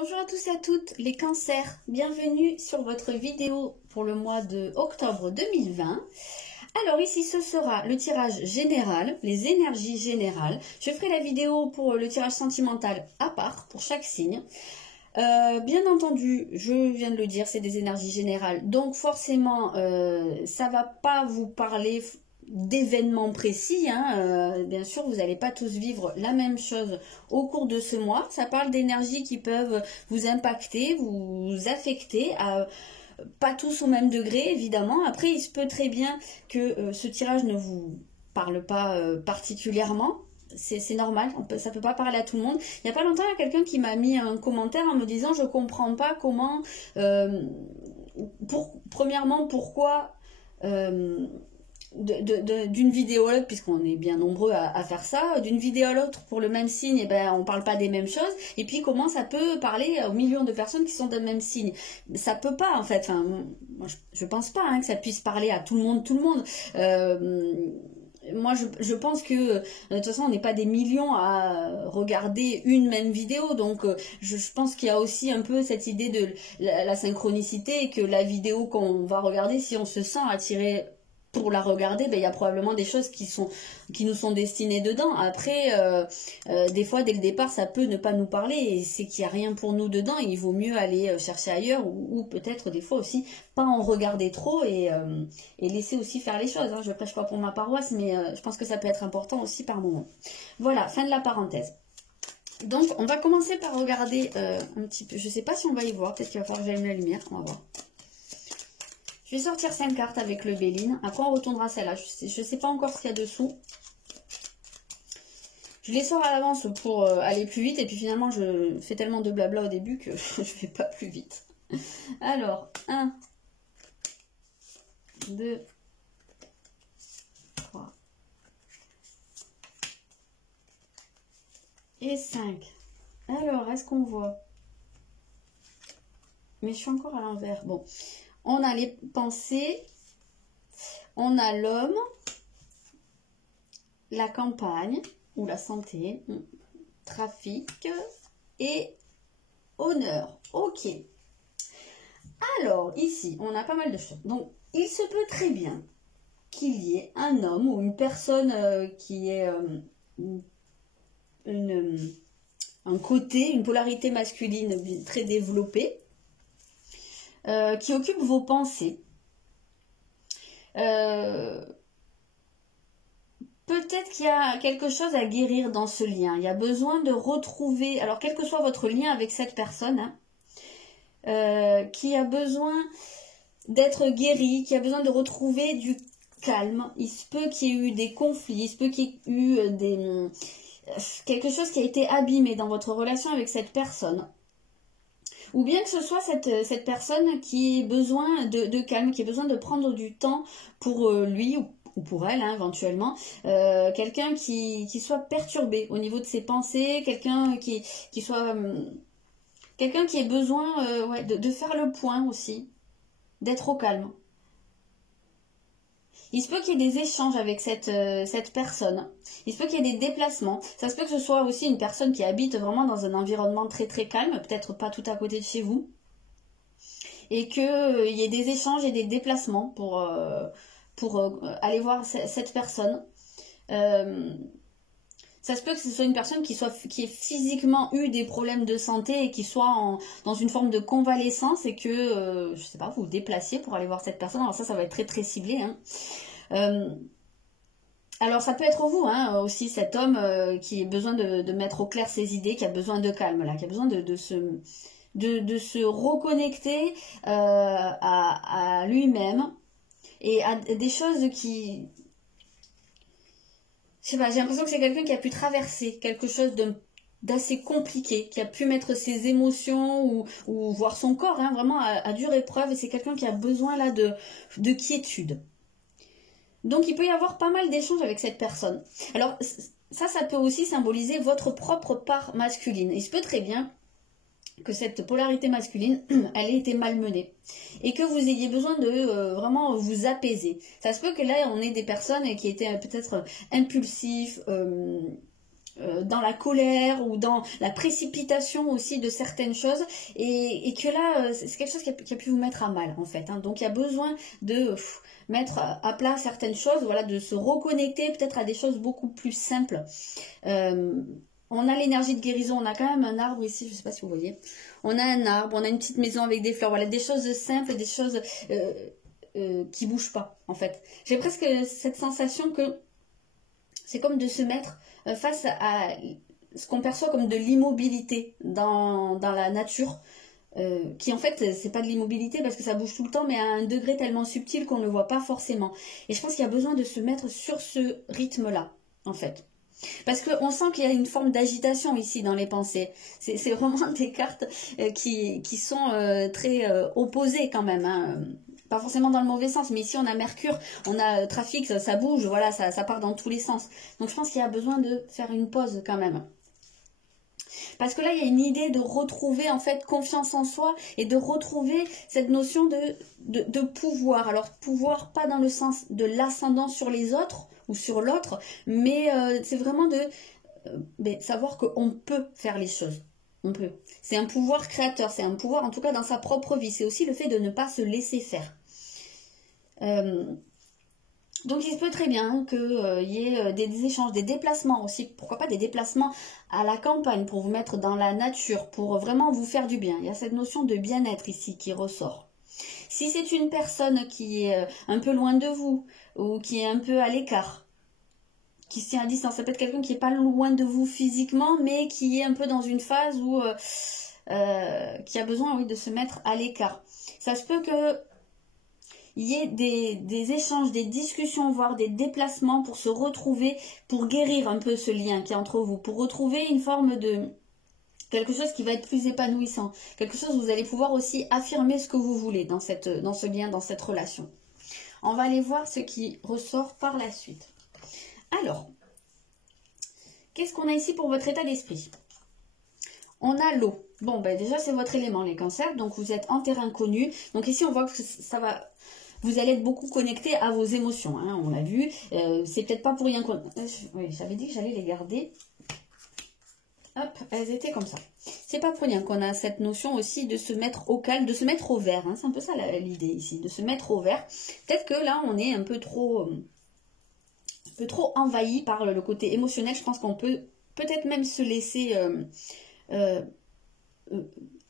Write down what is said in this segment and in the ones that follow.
Bonjour à tous et à toutes les cancers, bienvenue sur votre vidéo pour le mois de octobre 2020. Alors ici ce sera le tirage général, les énergies générales. Je ferai la vidéo pour le tirage sentimental à part pour chaque signe. Bien entendu, je viens de le dire, c'est des énergies générales, donc forcément ça va pas vous parler d'événements précis, hein. Bien sûr vous n'allez pas tous vivre la même chose au cours de ce mois. Ça parle d'énergies qui peuvent vous impacter, vous affecter, pas tous au même degré évidemment. Après il se peut très bien que ce tirage ne vous parle pas particulièrement. C'est normal, ça peut pas parler à tout le monde. Il n'y a pas longtemps, il y a quelqu'un qui m'a mis un commentaire en me disant je comprends pas comment premièrement pourquoi d'une vidéo à l'autre, puisqu'on est bien nombreux à faire ça, d'une vidéo à l'autre pour le même signe, et ben on parle pas des mêmes choses, et puis comment ça peut parler aux millions de personnes qui sont d'un même signe. Ça peut pas en fait, enfin moi je pense pas que ça puisse parler à tout le monde. Moi je pense que de toute façon on n'est pas des millions à regarder une même vidéo, donc je pense qu'il y a aussi un peu cette idée de la synchronicité, et que la vidéo qu'on va regarder, si on se sent attiré pour la regarder, ben, il y a probablement des choses qui nous sont destinées dedans. Après, des fois, dès le départ, ça peut ne pas nous parler, et c'est qu'il n'y a rien pour nous dedans, et il vaut mieux aller chercher ailleurs, ou peut-être des fois aussi, pas en regarder trop, et laisser aussi faire les choses. Hein. Je ne prêche pas pour ma paroisse, mais je pense que ça peut être important aussi par moment. Voilà, fin de la parenthèse. Donc, on va commencer par regarder un petit peu, je ne sais pas si on va y voir, peut-être qu'il va falloir que j'allume la lumière, on va voir. Je vais sortir 5 cartes avec le Béline. Après, on retournera celle-là. Je ne sais pas encore ce qu'il y a dessous. Je les sors à l'avance pour aller plus vite. Et puis finalement, je fais tellement de blabla au début que je ne vais pas plus vite. Alors, 1, 2, 3 et 5. Alors, est-ce qu'on voit? Mais je suis encore à l'envers. Bon. On a les pensées, on a l'homme, la campagne ou la santé, trafic et honneur. Ok. Alors, ici, on a pas mal de choses. Donc, il se peut très bien qu'il y ait un homme ou une personne qui ait un côté, une polarité masculine très développée, qui occupe vos pensées. Peut-être qu'il y a quelque chose à guérir dans ce lien. Il y a besoin de retrouver, alors quel que soit votre lien avec cette personne, qui a besoin d'être guéri, qui a besoin de retrouver du calme. Il se peut qu'il y ait eu des conflits, il se peut qu'il y ait eu quelque chose qui a été abîmé dans votre relation avec cette personne. Ou bien que ce soit cette personne qui ait besoin de calme, qui a besoin de prendre du temps pour lui ou pour elle, hein, éventuellement. Quelqu'un qui soit perturbé au niveau de ses pensées, quelqu'un qui soit... quelqu'un qui ait besoin de faire le point aussi, d'être au calme. Il se peut qu'il y ait des échanges avec cette personne. Il se peut qu'il y ait des déplacements. Ça se peut que ce soit aussi une personne qui habite vraiment dans un environnement très très calme, peut-être pas tout à côté de chez vous. Et qu'il y ait des échanges et des déplacements pour aller voir cette personne. Ça se peut que ce soit une personne qui ait physiquement eu des problèmes de santé et qui soit dans une forme de convalescence, et que, je sais pas, vous vous déplaciez pour aller voir cette personne. Alors ça va être très très ciblé. Hein. Alors ça peut être vous, hein, aussi, cet homme qui a besoin de mettre au clair ses idées, qui a besoin de calme, là, qui a besoin de se reconnecter à lui-même et à des choses qui... Je sais pas, j'ai l'impression que c'est quelqu'un qui a pu traverser quelque chose d'assez compliqué, qui a pu mettre ses émotions ou voir son corps, hein, vraiment à dure épreuve, et c'est quelqu'un qui a besoin là de quiétude. Donc il peut y avoir pas mal d'échanges avec cette personne. Alors ça peut aussi symboliser votre propre part masculine. Il se peut très bien que cette polarité masculine, elle ait été malmenée, et que vous ayez besoin de vraiment vous apaiser. Ça se peut que là, on ait des personnes qui étaient peut-être impulsifs, dans la colère ou dans la précipitation aussi de certaines choses et que là c'est quelque chose qui a pu vous mettre à mal en fait, hein. Donc il y a besoin de mettre à plat certaines choses, voilà, de se reconnecter peut-être à des choses beaucoup plus simples. On a l'énergie de guérison, on a quand même un arbre ici, je ne sais pas si vous voyez, on a un arbre, on a une petite maison avec des fleurs, voilà, des choses simples, des choses qui bougent pas en fait. J'ai presque cette sensation que c'est comme de se mettre face à ce qu'on perçoit comme de l'immobilité dans la nature, qui en fait c'est pas de l'immobilité parce que ça bouge tout le temps, mais à un degré tellement subtil qu'on ne le voit pas forcément. Et je pense qu'il y a besoin de se mettre sur ce rythme-là, en fait. Parce qu'on sent qu'il y a une forme d'agitation ici dans les pensées. C'est vraiment des cartes qui sont très opposées quand même, hein. Pas forcément dans le mauvais sens, mais ici on a Mercure, on a trafic, ça bouge, voilà, ça part dans tous les sens. Donc je pense qu'il y a besoin de faire une pause quand même. Parce que là, il y a une idée de retrouver en fait confiance en soi et de retrouver cette notion de pouvoir. Alors pouvoir, pas dans le sens de l'ascendant sur les autres ou sur l'autre, mais c'est vraiment de savoir qu'on peut faire les choses. On peut. C'est un pouvoir créateur, c'est un pouvoir en tout cas dans sa propre vie. C'est aussi le fait de ne pas se laisser faire. Donc il se peut très bien qu'il y ait des échanges, des déplacements aussi, pourquoi pas des déplacements à la campagne pour vous mettre dans la nature, pour vraiment vous faire du bien. Il y a cette notion de bien-être ici qui ressort. Si c'est une personne qui est un peu loin de vous ou qui est un peu à l'écart, qui se tient à distance, ça peut être quelqu'un qui n'est pas loin de vous physiquement, mais qui est un peu dans une phase où qui a besoin de se mettre à l'écart. Ça se peut que il y ait des échanges, des discussions, voire des déplacements pour se retrouver, pour guérir un peu ce lien qui est entre vous, pour retrouver une forme de quelque chose qui va être plus épanouissant, quelque chose où vous allez pouvoir aussi affirmer ce que vous voulez dans ce lien, dans cette relation. On va aller voir ce qui ressort par la suite. Alors, qu'est-ce qu'on a ici pour votre état d'esprit? On a l'eau. Bon, déjà, c'est votre élément, les cancers. Donc, vous êtes en terrain connu. Donc, ici, on voit que ça va... Vous allez être beaucoup connecté à vos émotions, hein, on l'a vu. C'est peut-être pas pour rien qu'on... Oui, j'avais dit que j'allais les garder. Hop, elles étaient comme ça. C'est pas pour rien qu'on a cette notion aussi de se mettre au calme, de se mettre au vert. Hein. C'est un peu ça l'idée ici, de se mettre au vert. Peut-être que là, on est un peu trop envahi par le côté émotionnel. Je pense qu'on peut peut-être même se laisser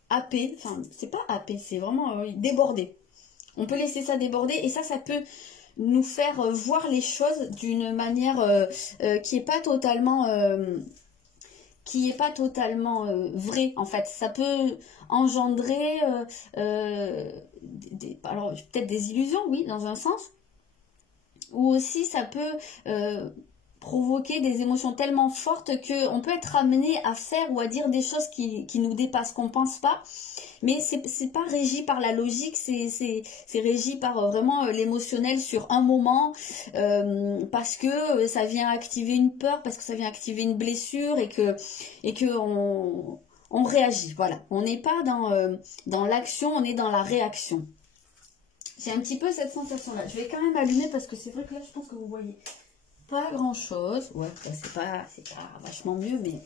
happer. Enfin, c'est pas happer, c'est vraiment déborder. On peut laisser ça déborder et ça peut nous faire voir les choses d'une manière qui n'est pas totalement vraie en fait. Ça peut engendrer alors peut-être des illusions, oui, dans un sens, ou aussi ça peut provoquer des émotions tellement fortes qu'on peut être amené à faire ou à dire des choses qui nous dépassent, qu'on ne pense pas. Mais c'est pas régi par la logique, c'est régi par vraiment l'émotionnel sur un moment, parce que ça vient activer une peur, parce que ça vient activer une blessure et que on réagit. Voilà, on n'est pas dans l'action, on est dans la réaction. J'ai un petit peu cette sensation-là. Je vais quand même allumer parce que c'est vrai que là, je pense que vous voyez pas grand-chose. Ouais, c'est pas vachement mieux, mais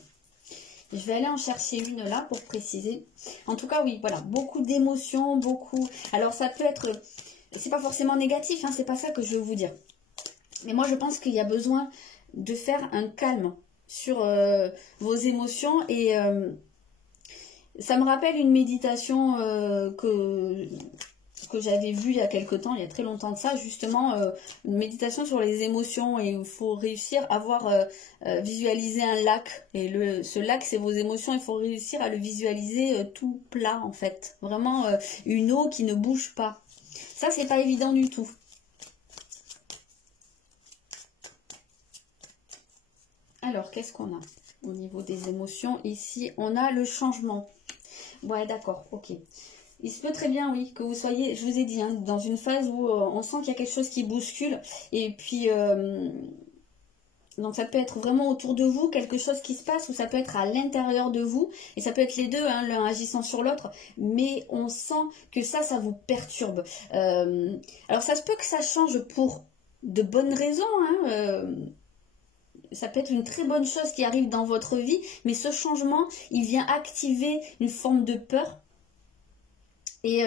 je vais aller en chercher une là pour préciser. En tout cas, oui, voilà, beaucoup d'émotions, beaucoup... Alors, ça peut être... C'est pas forcément négatif, hein, c'est pas ça que je veux vous dire. Mais moi, je pense qu'il y a besoin de faire un calme sur vos émotions et... ça me rappelle une méditation que j'avais vue il y a quelque temps, il y a très longtemps de ça, justement, une méditation sur les émotions et il faut réussir à visualiser un lac. Et ce lac, c'est vos émotions, il faut réussir à le visualiser tout plat, en fait. Vraiment une eau qui ne bouge pas. Ça, c'est pas évident du tout. Alors, qu'est-ce qu'on a au niveau des émotions? Ici, on a le changement. Ouais, d'accord, ok. Il se peut très bien, oui, que vous soyez, je vous ai dit, hein, dans une phase où on sent qu'il y a quelque chose qui bouscule. Et puis, donc ça peut être vraiment autour de vous, quelque chose qui se passe, ou ça peut être à l'intérieur de vous. Et ça peut être les deux, hein, l'un agissant sur l'autre. Mais on sent que ça vous perturbe. Alors ça se peut que ça change pour de bonnes raisons, hein. ça peut être une très bonne chose qui arrive dans votre vie, mais ce changement, il vient activer une forme de peur et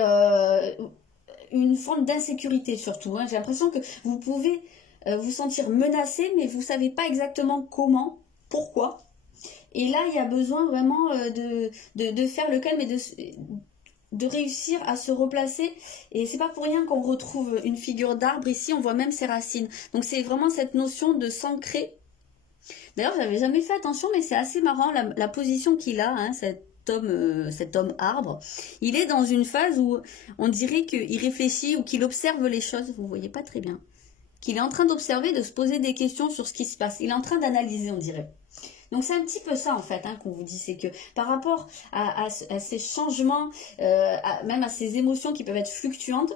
une forme d'insécurité surtout. Hein. J'ai l'impression que vous pouvez vous sentir menacé, mais vous ne savez pas exactement comment, pourquoi. Et là, il y a besoin vraiment de faire le calme et de réussir à se replacer. Et c'est pas pour rien qu'on retrouve une figure d'arbre ici, on voit même ses racines. Donc c'est vraiment cette notion de s'ancrer. D'ailleurs, j'avais jamais fait attention, mais c'est assez marrant la position qu'il a, hein, cet homme arbre. Il est dans une phase où on dirait qu'il réfléchit ou qu'il observe les choses. Vous voyez pas très bien. Qu'il est en train d'observer, de se poser des questions sur ce qui se passe. Il est en train d'analyser, on dirait. Donc c'est un petit peu ça en fait hein, qu'on vous dit, c'est que par rapport à ces changements, même à ces émotions qui peuvent être fluctuantes,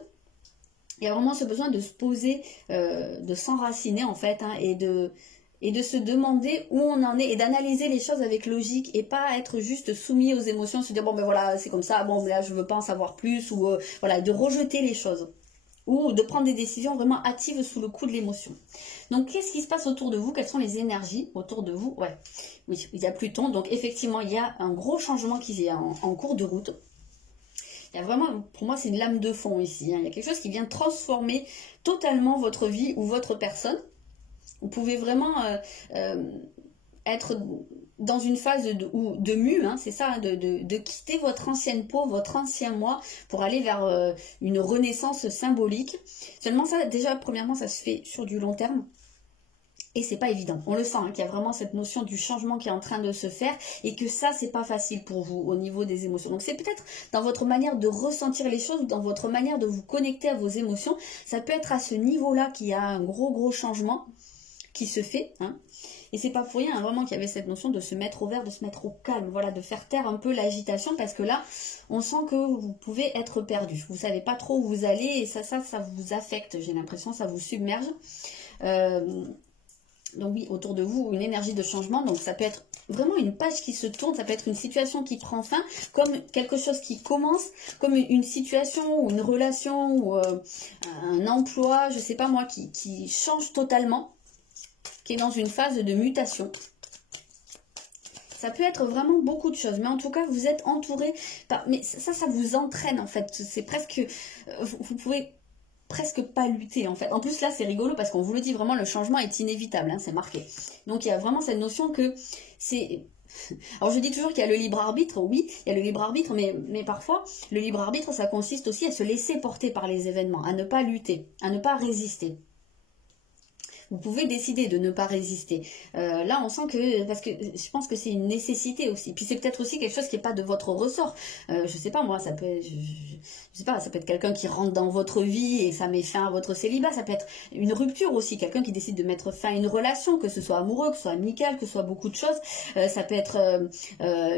il y a vraiment ce besoin de se poser, de s'enraciner en fait hein, et de se demander où on en est et d'analyser les choses avec logique et pas être juste soumis aux émotions, se dire bon ben voilà c'est comme ça, bon ben là je veux pas en savoir plus ou voilà, de rejeter les choses. Ou de prendre des décisions vraiment hâtives sous le coup de l'émotion. Donc, qu'est-ce qui se passe autour de vous? Quelles sont les énergies autour de vous? Ouais, oui, il y a Pluton. Donc, effectivement, il y a un gros changement qui est en cours de route. Il y a vraiment, pour moi, c'est une lame de fond ici. Hein. Il y a quelque chose qui vient transformer totalement votre vie ou votre personne. Vous pouvez vraiment être dans une phase de mue, hein, c'est ça, hein, de quitter votre ancienne peau, votre ancien moi, pour aller vers une renaissance symbolique. Seulement ça, déjà, premièrement, ça se fait sur du long terme. Et c'est pas évident. On le sent, hein, qu'il y a vraiment cette notion du changement qui est en train de se faire et que ça, c'est pas facile pour vous au niveau des émotions. Donc c'est peut-être dans votre manière de ressentir les choses, dans votre manière de vous connecter à vos émotions. Ça peut être à ce niveau-là qu'il y a un gros changement qui se fait, hein. Et c'est pas pour rien hein, vraiment qu'il y avait cette notion de se mettre au vert, de se mettre au calme, voilà, de faire taire un peu l'agitation parce que là, on sent que vous pouvez être perdu. Vous savez pas trop où vous allez et ça vous affecte, j'ai l'impression, ça vous submerge. Donc oui, autour de vous, une énergie de changement, donc ça peut être vraiment une page qui se tourne, ça peut être une situation qui prend fin, comme quelque chose qui commence, comme une situation ou une relation ou un emploi, je sais pas moi, qui change totalement, qui est dans une phase de mutation. Ça peut être vraiment beaucoup de choses, mais en tout cas, vous êtes entouré par... Mais ça vous entraîne, en fait. C'est presque... Vous pouvez presque pas lutter, en fait. En plus, là, c'est rigolo, parce qu'on vous le dit, vraiment, le changement est inévitable, hein, c'est marqué. Donc, il y a vraiment cette notion que c'est... Alors, je dis toujours qu'il y a le libre arbitre, oui, il y a le libre arbitre, mais parfois, le libre arbitre, ça consiste aussi à se laisser porter par les événements, à ne pas lutter, à ne pas résister. Vous pouvez décider de ne pas résister. Là, on sent que... Parce que je pense que c'est une nécessité aussi. Puis c'est peut-être aussi quelque chose qui n'est pas de votre ressort. Je sais pas, moi, ça peut être... Je sais pas, ça peut être quelqu'un qui rentre dans votre vie et ça met fin à votre célibat. Ça peut être une rupture aussi. Quelqu'un qui décide de mettre fin à une relation, que ce soit amoureux, que ce soit amical, que ce soit beaucoup de choses. Ça peut être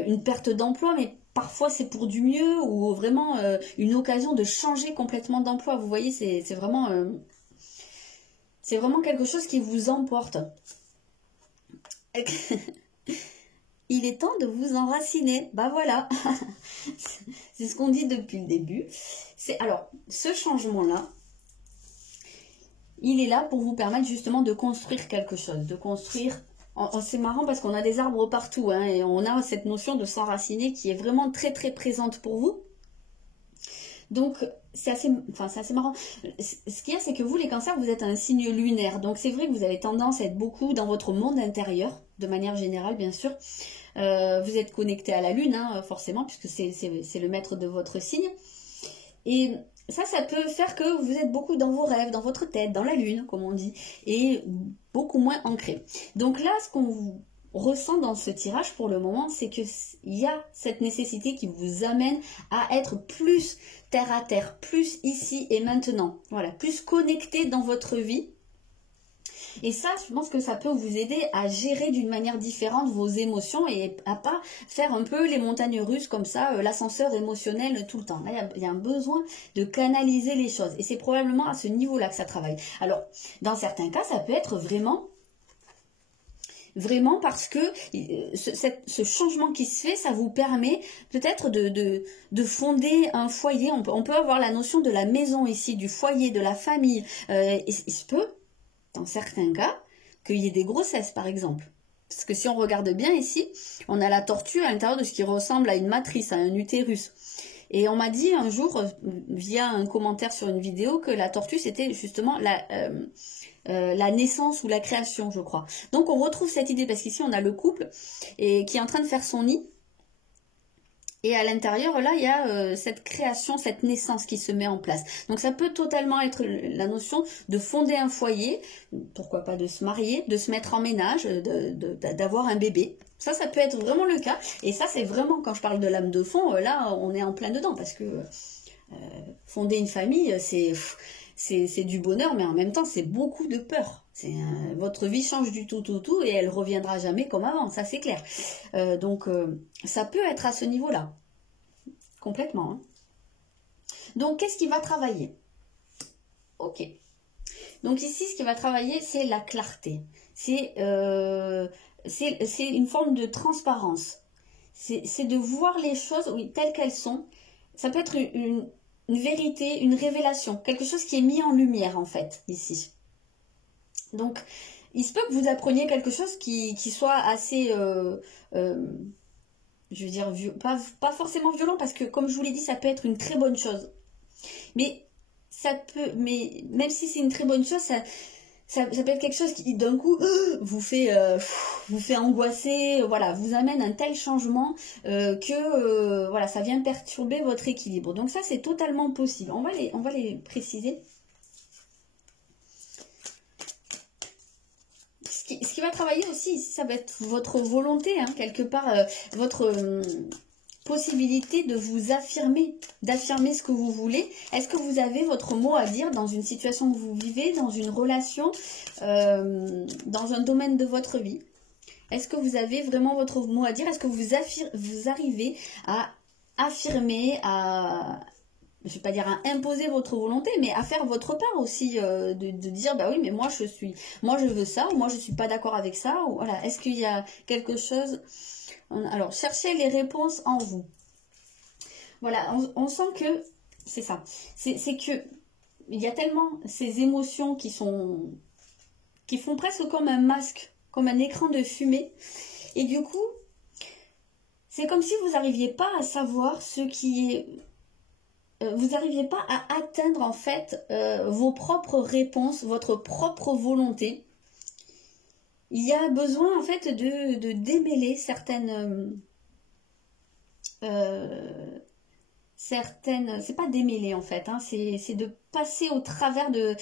une perte d'emploi, mais... Parfois, c'est pour du mieux ou vraiment une occasion de changer complètement d'emploi. Vous voyez, c'est vraiment... C'est vraiment quelque chose qui vous emporte. Il est temps de vous enraciner. Bah voilà. C'est ce qu'on dit depuis le début. Alors, ce changement-là, il est là pour vous permettre justement de construire quelque chose. De construire... C'est marrant parce qu'on a des arbres partout. Hein, et on a cette notion de s'enraciner qui est vraiment très présente pour vous. Donc, c'est assez marrant. Ce qu'il y a, c'est que vous, les cancers, vous êtes un signe lunaire. Donc, c'est vrai que vous avez tendance à être beaucoup dans votre monde intérieur, de manière générale, bien sûr. Vous êtes connecté à la lune, hein, forcément, puisque c'est le maître de votre signe. Et ça peut faire que vous êtes beaucoup dans vos rêves, dans votre tête, dans la lune, comme on dit, et beaucoup moins ancré. Donc là, ce qu'on ressent dans ce tirage pour le moment, c'est qu'il y a cette nécessité qui vous amène à être plus terre à terre, plus ici et maintenant, voilà, plus connecté dans votre vie. Et ça, je pense que ça peut vous aider à gérer d'une manière différente vos émotions et à pas faire un peu les montagnes russes comme ça, l'ascenseur émotionnel tout le temps. Là, il y a un besoin de canaliser les choses et c'est probablement à ce niveau-là que ça travaille. Alors, dans certains cas, ça peut être vraiment parce que ce changement qui se fait, ça vous permet peut-être de fonder un foyer. On peut avoir la notion de la maison ici, du foyer, de la famille. Il se peut, dans certains cas, qu'il y ait des grossesses, par exemple. Parce que si on regarde bien ici, on a la tortue à l'intérieur de ce qui ressemble à une matrice, à un utérus. Et on m'a dit un jour, via un commentaire sur une vidéo, que la tortue, c'était justement la naissance ou la création, je crois. Donc on retrouve cette idée, parce qu'ici on a le couple et qui est en train de faire son nid. Et à l'intérieur, là, il y a cette création, cette naissance qui se met en place. Donc ça peut totalement être la notion de fonder un foyer, pourquoi pas de se marier, de se mettre en ménage, d'avoir un bébé. Ça peut être vraiment le cas. Et ça, c'est vraiment, quand je parle de l'âme de fond, là, on est en plein dedans. Parce que fonder une famille, c'est du bonheur, mais en même temps, c'est beaucoup de peur. Votre vie change du tout et elle reviendra jamais comme avant, ça c'est clair. Donc, ça peut être à ce niveau-là, complètement. Hein. Donc, qu'est-ce qui va travailler? Ok. Donc ici, ce qui va travailler, c'est la clarté. C'est une forme de transparence. C'est de voir les choses, oui, telles qu'elles sont. Ça peut être une vérité, une révélation, quelque chose qui est mis en lumière en fait, ici. Donc, il se peut que vous appreniez quelque chose qui soit assez, je veux dire, pas forcément violent, parce que comme je vous l'ai dit, ça peut être une très bonne chose. Mais même si c'est une très bonne chose, ça peut être quelque chose qui d'un coup vous fait angoisser, voilà, vous amène un tel changement que voilà, ça vient perturber votre équilibre. Donc ça, c'est totalement possible. On va les préciser. Ce qui va travailler aussi, ça va être votre volonté, hein, quelque part, votre possibilité de vous affirmer, d'affirmer ce que vous voulez. Est-ce que vous avez votre mot à dire dans une situation que vous vivez, dans une relation, dans un domaine de votre vie? Est-ce que vous avez vraiment votre mot à dire? Est-ce que vous arrivez à affirmer, je ne vais pas dire à imposer votre volonté, mais à faire votre part aussi, de dire, bah oui, mais moi je veux ça, ou moi je ne suis pas d'accord avec ça, ou voilà. Est-ce qu'il y a quelque chose? Alors, cherchez les réponses en vous. Voilà, on sent que c'est ça. C'est que il y a tellement ces émotions qui font presque comme un masque, comme un écran de fumée. Et du coup, c'est comme si vous n'arriviez pas à savoir ce qui est... vous n'arriviez pas à atteindre en fait vos propres réponses, votre propre volonté. Il y a besoin en fait de démêler certaines, c'est pas démêler en fait, hein, c'est de passer au travers de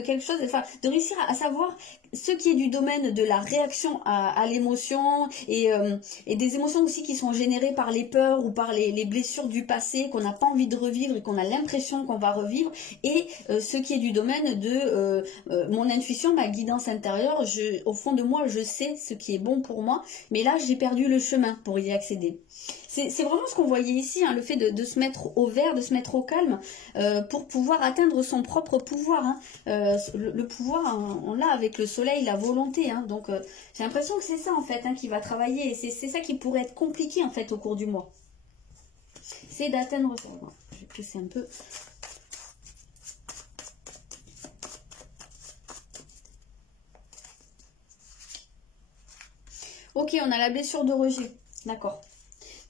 quelque chose, enfin de réussir à savoir ce qui est du domaine de la réaction à l'émotion et des émotions aussi qui sont générées par les peurs ou par les blessures du passé qu'on n'a pas envie de revivre et qu'on a l'impression qu'on va revivre, et ce qui est du domaine de mon intuition, ma guidance intérieure. Au fond de moi, je sais ce qui est bon pour moi, mais là j'ai perdu le chemin pour y accéder. C'est vraiment ce qu'on voyait ici, hein, le fait de se mettre au vert, de se mettre au calme pour pouvoir atteindre son propre pouvoir. Hein. Le pouvoir, hein, on l'a avec le soleil, la volonté. Hein. Donc j'ai l'impression que c'est ça en fait, hein, qui va travailler. Et c'est ça qui pourrait être compliqué en fait au cours du mois. C'est d'atteindre ça. Bon, je vais pousser un peu. Ok, on a la blessure de rejet. D'accord.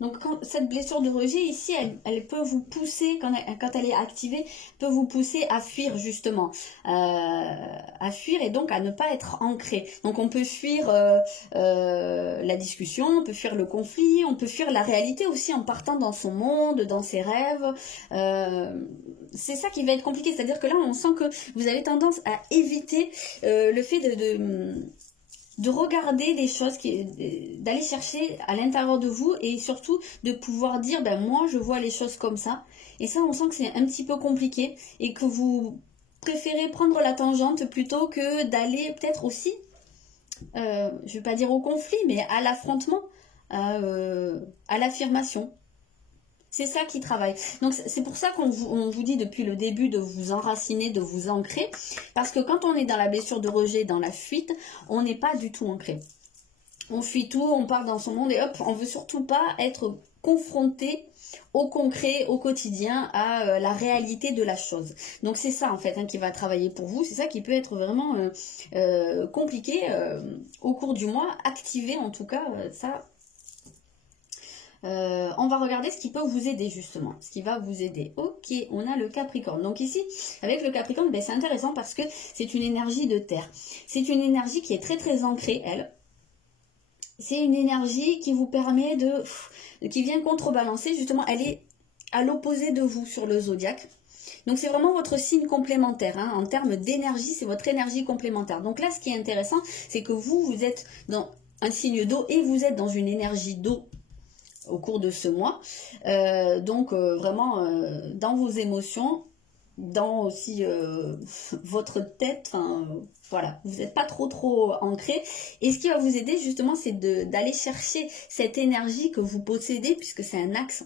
Donc cette blessure de rejet ici, elle peut vous pousser, quand elle est activée, peut vous pousser à fuir justement, à fuir et donc à ne pas être ancré. Donc on peut fuir la discussion, on peut fuir le conflit, on peut fuir la réalité aussi en partant dans son monde, dans ses rêves. C'est ça qui va être compliqué, c'est-à-dire que là on sent que vous avez tendance à éviter le fait de regarder les choses, d'aller chercher à l'intérieur de vous et surtout de pouvoir dire, ben moi je vois les choses comme ça. Et ça, on sent que c'est un petit peu compliqué et que vous préférez prendre la tangente plutôt que d'aller peut-être aussi, je ne vais pas dire au conflit, mais à l'affrontement, à l'affirmation. C'est ça qui travaille. Donc c'est pour ça qu'on vous dit depuis le début de vous enraciner, de vous ancrer. Parce que quand on est dans la blessure de rejet, dans la fuite, on n'est pas du tout ancré. On fuit tout, on part dans son monde et hop, on veut surtout pas être confronté au concret, au quotidien, à la réalité de la chose. Donc c'est ça en fait qui va travailler pour vous, c'est ça qui peut être vraiment compliqué au cours du mois, activer en tout cas ça. On va regarder ce qui peut vous aider justement, ce qui va vous aider. Ok, on a le Capricorne. Donc ici, avec le Capricorne, ben, c'est intéressant parce que c'est une énergie de terre. C'est une énergie qui est très très ancrée, elle. C'est une énergie qui vous permet qui vient contrebalancer, justement, elle est à l'opposé de vous sur le zodiaque. Donc c'est vraiment votre signe complémentaire, hein. En termes d'énergie, c'est votre énergie complémentaire. Donc là, ce qui est intéressant, c'est que vous êtes dans un signe d'eau et vous êtes dans une énergie d'eau au cours de ce mois. Donc vraiment, dans vos émotions, dans aussi votre tête, voilà, vous n'êtes pas trop ancré. Et ce qui va vous aider justement, c'est d'aller chercher cette énergie que vous possédez, puisque c'est un axe.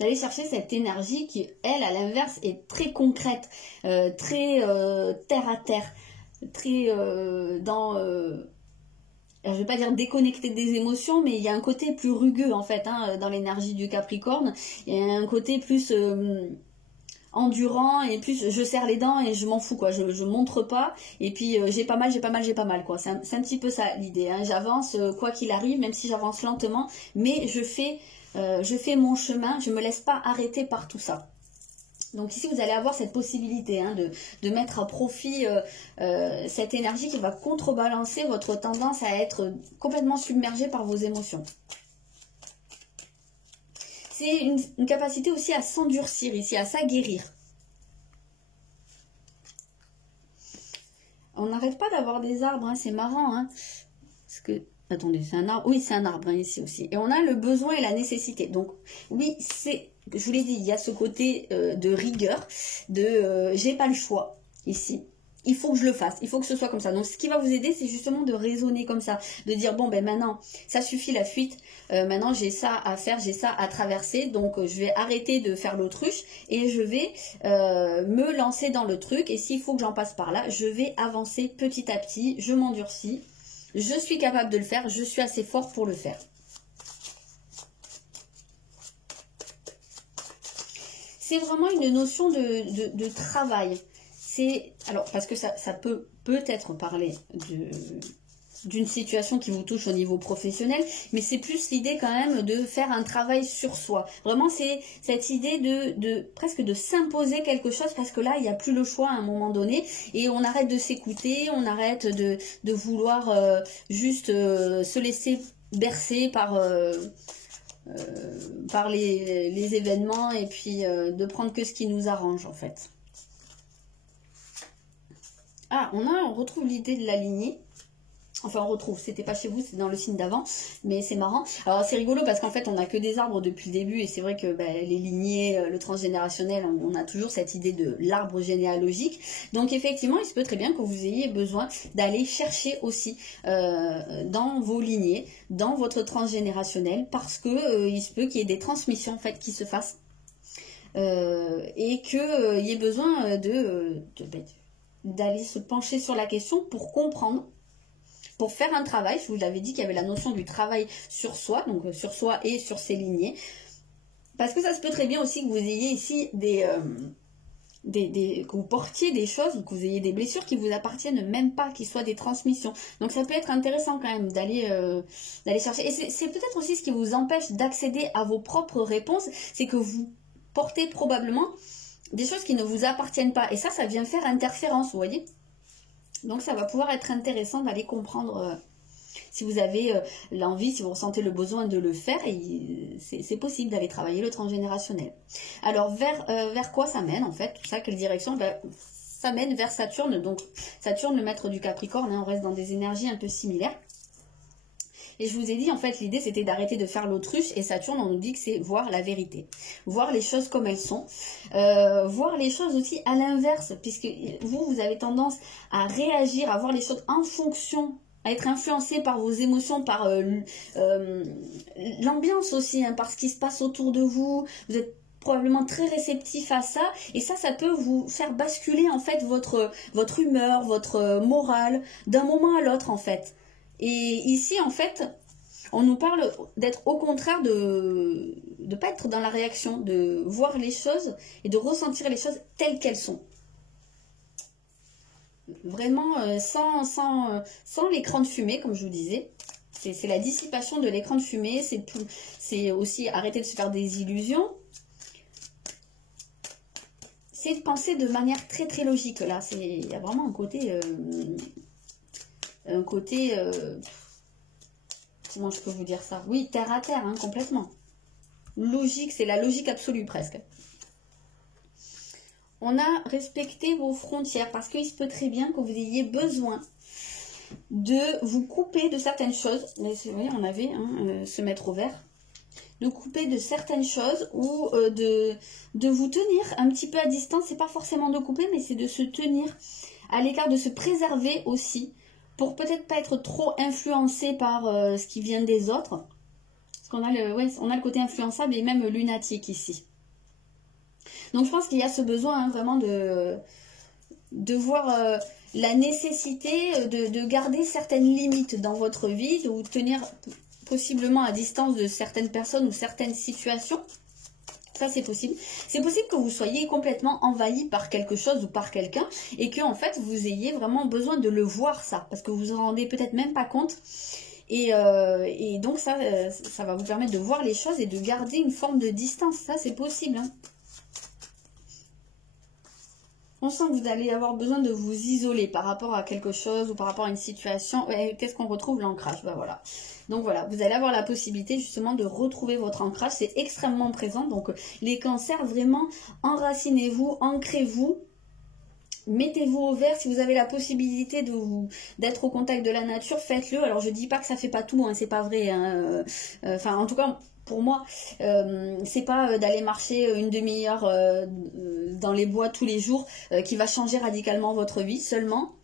D'aller chercher cette énergie qui, elle, à l'inverse, est très concrète, très terre à terre, très dans... je ne vais pas dire déconnecté des émotions, mais il y a un côté plus rugueux en fait, hein, dans l'énergie du Capricorne. Il y a un côté plus... endurant et plus je serre les dents et je m'en fous quoi, je montre pas et puis j'ai pas mal quoi, c'est un petit peu ça l'idée, hein. J'avance quoi qu'il arrive, même si j'avance lentement, mais je fais mon chemin, je me laisse pas arrêter par tout ça. Donc ici vous allez avoir cette possibilité, hein, de mettre à profit cette énergie qui va contrebalancer votre tendance à être complètement submergé par vos émotions. C'est une capacité aussi à s'endurcir ici, à s'aguerrir. On n'arrête pas d'avoir des arbres, hein, c'est marrant. Hein, parce que, attendez, c'est un arbre. Oui, c'est un arbre hein, ici aussi. Et on a le besoin et la nécessité. Donc, oui, je vous l'ai dit, il y a ce côté de rigueur, j'ai pas le choix ici. Il faut que je le fasse, il faut que ce soit comme ça. Donc ce qui va vous aider, c'est justement de raisonner comme ça, de dire bon ben maintenant ça suffit la fuite, maintenant j'ai ça à faire, j'ai ça à traverser, donc je vais arrêter de faire l'autruche et je vais me lancer dans le truc, et s'il faut que j'en passe par là, je vais avancer petit à petit, je m'endurcis, je suis capable de le faire, je suis assez fort pour le faire. C'est vraiment une notion de travail. Alors, parce que ça peut peut-être parler d'une situation qui vous touche au niveau professionnel, mais c'est plus l'idée quand même de faire un travail sur soi. Vraiment, c'est cette idée presque de s'imposer quelque chose, parce que là, il n'y a plus le choix à un moment donné, et on arrête de s'écouter, on arrête de vouloir juste se laisser bercer par les événements, et puis de prendre que ce qui nous arrange en fait. Ah, on retrouve l'idée de la lignée. Enfin, on retrouve, c'était pas chez vous, c'est dans le signe d'avant, mais c'est marrant. Alors, c'est rigolo parce qu'en fait, on n'a que des arbres depuis le début, et c'est vrai que les lignées, le transgénérationnel, on a toujours cette idée de l'arbre généalogique. Donc, effectivement, il se peut très bien que vous ayez besoin d'aller chercher aussi dans vos lignées, dans votre transgénérationnel, parce que il se peut qu'il y ait des transmissions en fait qui se fassent, et qu'il y ait besoin d'aller se pencher sur la question pour comprendre, pour faire un travail. Je vous avais dit qu'il y avait la notion du travail sur soi, donc sur soi et sur ses lignées, parce que ça se peut très bien aussi que vous ayez ici que vous portiez des choses, que vous ayez des blessures qui vous appartiennent même pas, qui soient des transmissions. Donc ça peut être intéressant quand même d'aller chercher, et c'est peut-être aussi ce qui vous empêche d'accéder à vos propres réponses, c'est que vous portez probablement des choses qui ne vous appartiennent pas, et ça vient faire interférence, vous voyez. Donc ça va pouvoir être intéressant d'aller comprendre si vous avez l'envie, si vous ressentez le besoin de le faire, et c'est possible d'aller travailler le transgénérationnel. Alors vers quoi ça mène en fait, tout ça, quelle direction? Ça mène vers Saturne. Donc Saturne, le maître du Capricorne, hein, on reste dans des énergies un peu similaires. Et je vous ai dit, en fait, l'idée, c'était d'arrêter de faire l'autruche. Et Saturne, on nous dit que c'est voir la vérité. Voir les choses comme elles sont. Voir les choses aussi à l'inverse. Puisque vous avez tendance à réagir, à voir les choses en fonction, à être influencé par vos émotions, par l'ambiance aussi, hein, par ce qui se passe autour de vous. Vous êtes probablement très réceptif à ça. Et ça peut vous faire basculer, en fait, votre humeur, votre morale, d'un moment à l'autre, en fait. Et ici, en fait, On nous parle d'être au contraire de ne pas être dans la réaction, de voir les choses et de ressentir les choses telles qu'elles sont. Vraiment sans l'écran de fumée, comme je vous disais. C'est la dissipation de l'écran de fumée, c'est aussi arrêter de se faire des illusions. C'est de penser de manière très très logique. Là, il y a vraiment un côté... comment je peux vous dire ça? Oui, terre à terre, hein, complètement. Logique, c'est la logique absolue presque. On a respecté vos frontières parce qu'il se peut très bien que vous ayez besoin de vous couper de certaines choses. Mais vous voyez, on avait se mettre au vert. De couper de certaines choses ou de vous tenir un petit peu à distance. C'est pas forcément de couper, mais c'est de se tenir à l'écart, de se préserver aussi. Pour peut-être pas être trop influencé par ce qui vient des autres. Parce qu'on a, on a le côté influençable et même lunatique ici. Donc je pense qu'il y a ce besoin vraiment de voir la nécessité de garder certaines limites dans votre vie, de vous tenir possiblement à distance de certaines personnes ou certaines situations. Ça, c'est possible. C'est possible que vous soyez complètement envahi par quelque chose ou par quelqu'un et que en fait, vous ayez vraiment besoin de le voir, ça. Parce que vous vous en rendez peut-être même pas compte. Et donc, ça va vous permettre de voir les choses et de garder une forme de distance. Ça, c'est possible. Hein. On sent que vous allez avoir besoin de vous isoler par rapport à quelque chose ou par rapport à une situation. Qu'est-ce qu'on retrouve? L'ancrage. Ben voilà. Donc voilà, vous allez avoir la possibilité justement de retrouver votre ancrage. C'est extrêmement présent. Donc les cancers, vraiment, enracinez-vous, ancrez-vous. Mettez-vous au vert. Si vous avez la possibilité d'être au contact de la nature, faites-le. Alors je dis pas que ça fait pas tout, hein, c'est pas vrai. Hein. Enfin, en tout cas... Pour moi, c'est pas d'aller marcher une demi-heure dans les bois tous les jours qui va changer radicalement votre vie. Seulement,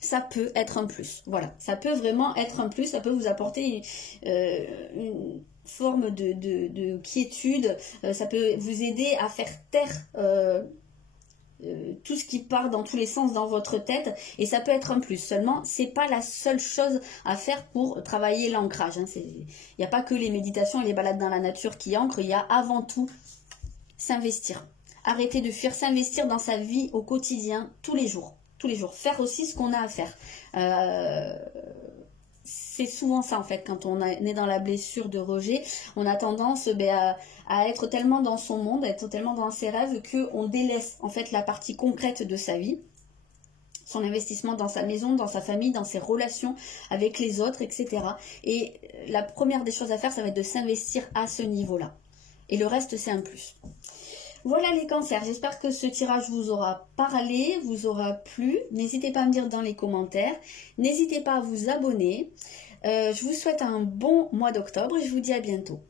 ça peut être un plus. Voilà, ça peut vraiment être un plus. Ça peut vous apporter une forme de quiétude. Ça peut vous aider à faire taire tout ce qui part dans tous les sens dans votre tête, et ça peut être un plus. Seulement, c'est pas la seule chose à faire pour travailler l'ancrage. Hein. Il n'y a pas que les méditations et les balades dans la nature qui ancrent, il y a avant tout s'investir. Arrêter de fuir, s'investir dans sa vie au quotidien, tous les jours. Tous les jours. Faire aussi ce qu'on a à faire. C'est souvent ça en fait, quand on est dans la blessure de rejet, on a tendance à être tellement dans son monde, à être tellement dans ses rêves qu'on délaisse en fait la partie concrète de sa vie, son investissement dans sa maison, dans sa famille, dans ses relations avec les autres, etc. Et la première des choses à faire, ça va être de s'investir à ce niveau-là. Et le reste, c'est un plus. Voilà les cancers, j'espère que ce tirage vous aura parlé, vous aura plu. N'hésitez pas à me dire dans les commentaires, n'hésitez pas à vous abonner. Je vous souhaite un bon mois d'octobre et je vous dis à bientôt.